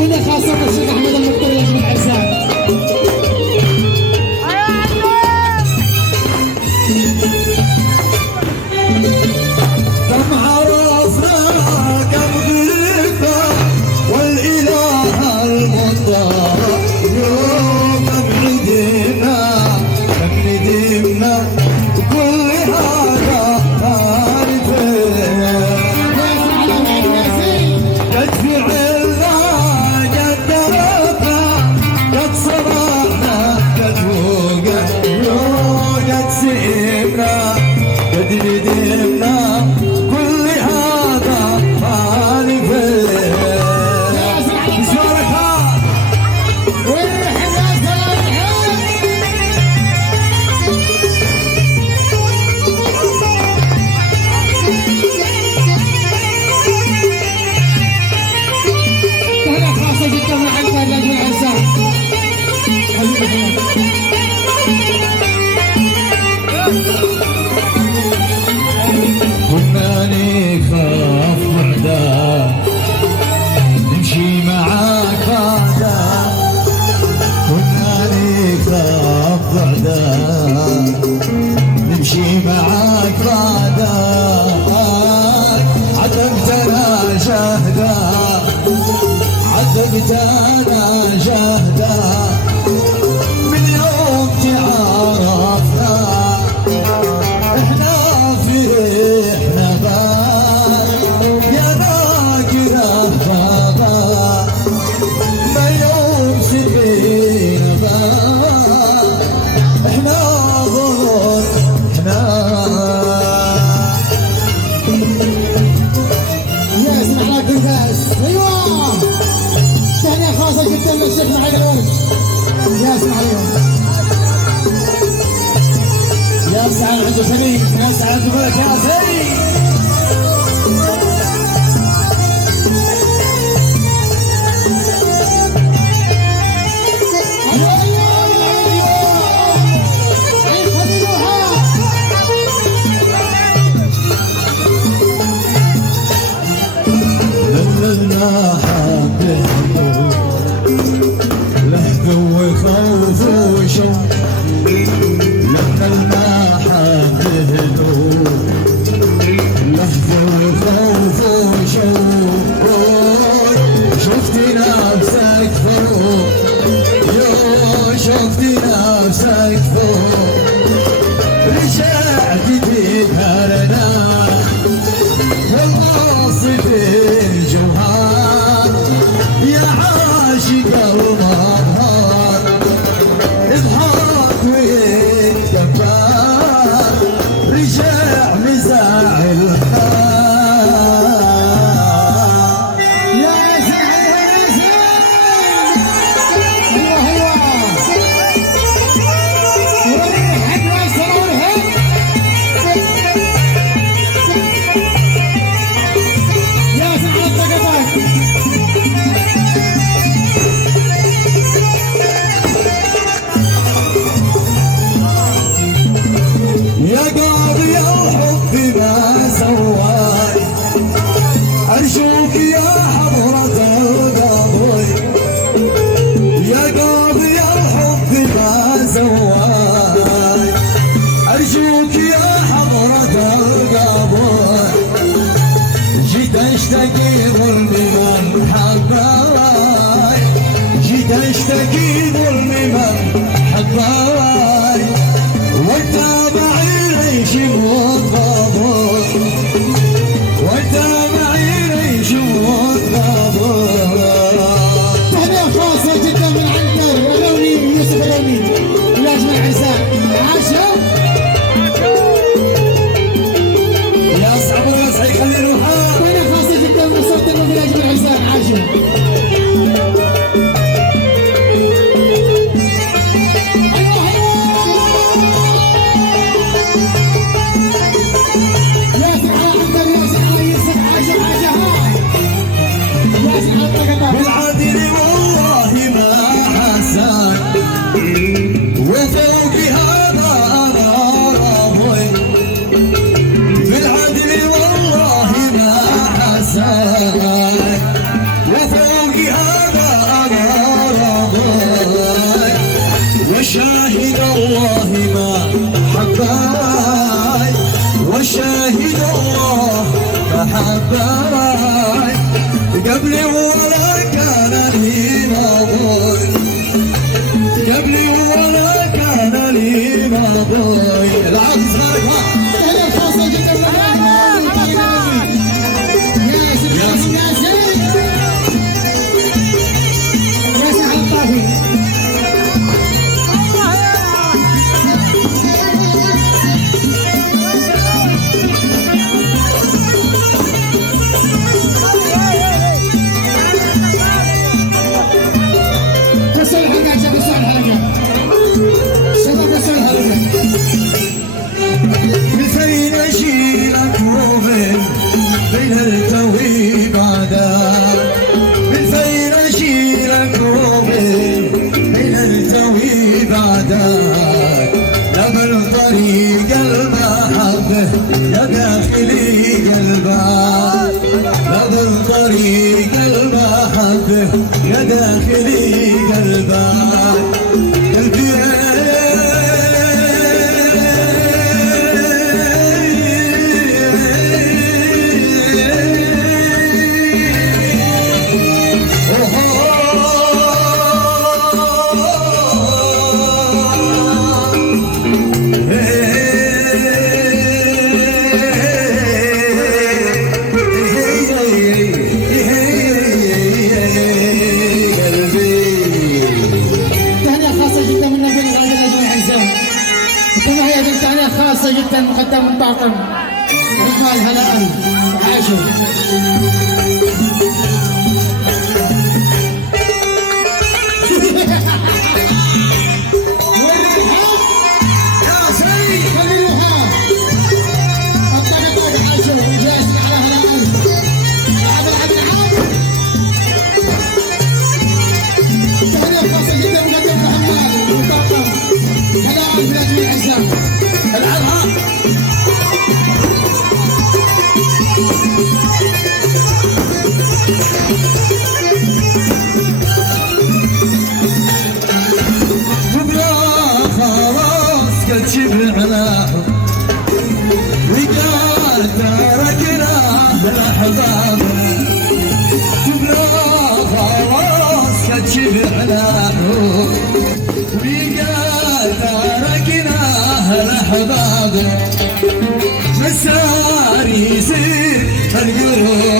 وده خاصة الشيخ أحمد المختار يجمع العرسان. كم عرفنا كم غرفنا والإله المختار كم ندمنا كل هذا عارفين قد فعلنا قد دربنا قد صرعنا قد وقعنا قد سئمنا قد ندمنا كل هذا عارفين كنا نخاف بعدا نمشي معاك بعدا كنا نخاف بعدا نمشي معاك بعدا عذبتنا جهدا عذبتنا جهدا من يوم تعرفنا احنا فرحنا بك يا ناقرة بابا ما يوم سقينا بك احنا ضرر احنا يا اسمع لك الناس. ايوه تهنئة خاصة جدا للشيخ معاذ الورد. يا اسمع اليوم يا سعد عبد السليم يا سعد الملك يا سيد لنا حبه لهفه وخوف وشوق لما المحبه لهفه وخوف وشوق شفت نفسك فوق يا شفت نفسك فوق رجعت تذكرنا والقصد الجوهر يا عاشق المظهر اضحك واتكبر رجع مزاعل يا سعيد. ايوه ايوه وريحك واسر ورهب. يا سعيد طقطق. يا قاضي الحب ما سواي أرجوك يا حضرة القاضي يا قاضي الحب ما سواي أرجوك يا حضرة القاضي جيت أشتكي ظلم من حباي جيت أشتكي ظلم من حباي واتابع العيش والضبط واتابع العيش والضبط. تهنئة خاصة جدا من عنتر ولوني يوسف الأمين ولازم العرسان. عاشوا يا اصحاب الناس حيخلي روحها. تهنئة خاصة جدا من صوت ولازم العرسان. عاشوا بالعدل والله ما حسن وفوق هذا انا راضي بالعدل والله ما حسن وشاهد الله ما حباي وشاهد الله ما حباي قبلي ولا كان لي نظر قبلي ولا كان لي نظر العكس تهنئة خاصة جدا من يا سيدي يا سيدي يا سعد الطافي كسر الحلقة كسر الحلقة شباب كسر الحلقة مثلين اشيلك وبين بين التوي بعدا مثلين اشيلك وبين بين التوي بعدا يا بالطريق المحبه يا داخلي قلبك يا بالطريق المحبه يا داخلي قلبك قلبي تهنئة خاصة جدا مقدم من طاقم رجال هلاء عاشر والرحاب يا سيد خلي الوهاب الطاقة عاشر جالس على هلاء العب العب تهنئة خاصة جدا مقدم محمد من طاقم هلاء بلاد العزام العبها وبلا خلاص قد شبعناه وقال تركناه الاحباب وبلا خلاص قد شبعناه وقال تركناه الاحباب مسار يصير القلوب